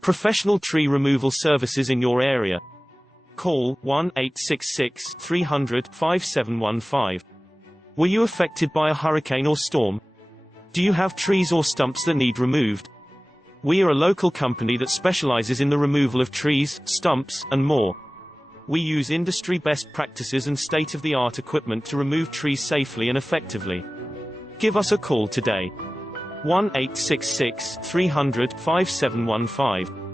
Professional tree removal services in your area. Call 1-866-300-5715. Were you affected by a hurricane or storm? Do you have trees or stumps that need removed? We are a local company that specializes in the removal of trees, stumps, and more. We use industry best practices and state-of-the-art equipment to remove trees safely and effectively. Give us a call today. 1-866-300-5715.